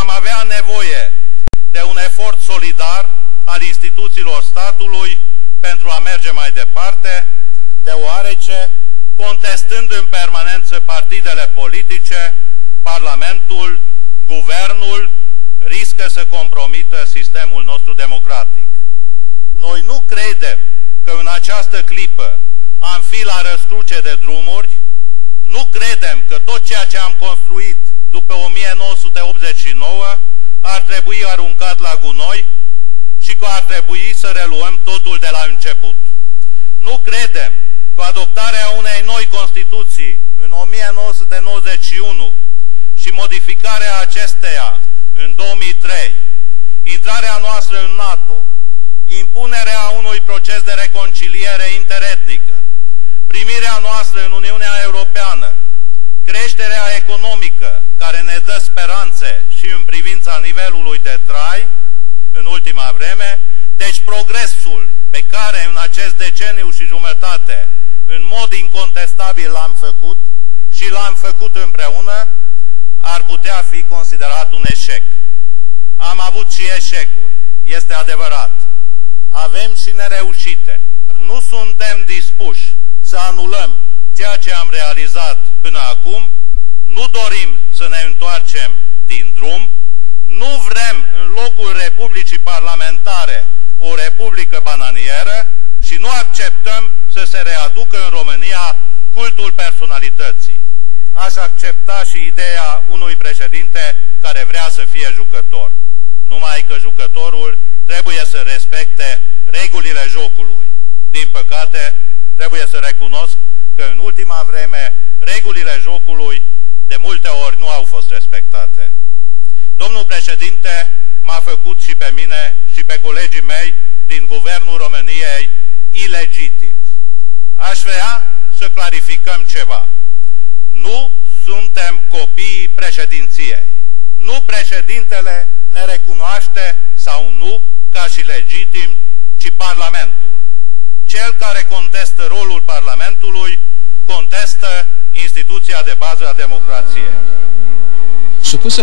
Am avea nevoie de un efort solidar al instituțiilor statului pentru a merge mai departe, deoarece, contestând în permanență partidele politice, Parlamentul, Guvernul, riscă să compromită sistemul nostru democratic. Noi nu credem că în această clipă am fi la răscruce de drumuri, nu credem că tot ceea ce am construit după 1989 ar trebui aruncat la gunoi și că ar trebui să reluăm totul de la început. Nu credem că adoptarea unei noi Constituții în 1991 și modificarea acesteia în 2003, intrarea noastră în NATO, impunerea unui proces de reconciliere interetnică, primirea noastră în Uniunea Europeană, creșterea economică care ne dă speranțe și în privința nivelului de trai în ultima vreme, deci progresul pe care în acest deceniu și jumătate în mod incontestabil l-am făcut și l-am făcut împreună, ar putea fi considerat un eșec. Am avut și eșecuri, este adevărat. Avem și nereușite. Nu suntem dispuși să anulăm ceea ce am realizat până acum, nu dorim să ne întoarcem din drum, nu vrem în locul Republicii Parlamentare o republică bananieră și nu acceptăm să se readucă în România cultul personalității. Aș accepta și ideea unui președinte care vrea să fie jucător. Numai că jucătorul trebuie să respecte regulile jocului. Din păcate, trebuie să recunosc că în ultima vreme regulile jocului de multe ori nu au fost respectate. Domnul președinte m-a făcut și pe mine și pe colegii mei din Guvernul României ilegitimi. Aș vrea să clarificăm ceva. Nu suntem copiii președinției. Nu președintele ne recunoaște sau nu ca și legitim, ci Parlamentul. Cel care contestă rolul Parlamentului contestă instituția de bază a democrației. Supusă